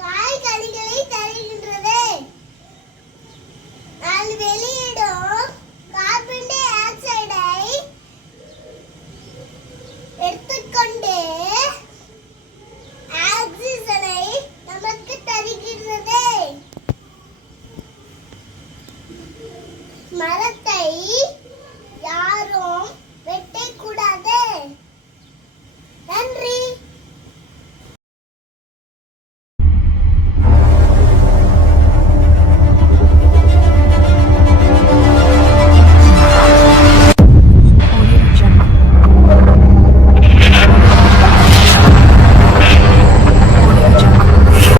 காய்கறிகளை தருகின்றது. நாலு வேலி ಮರ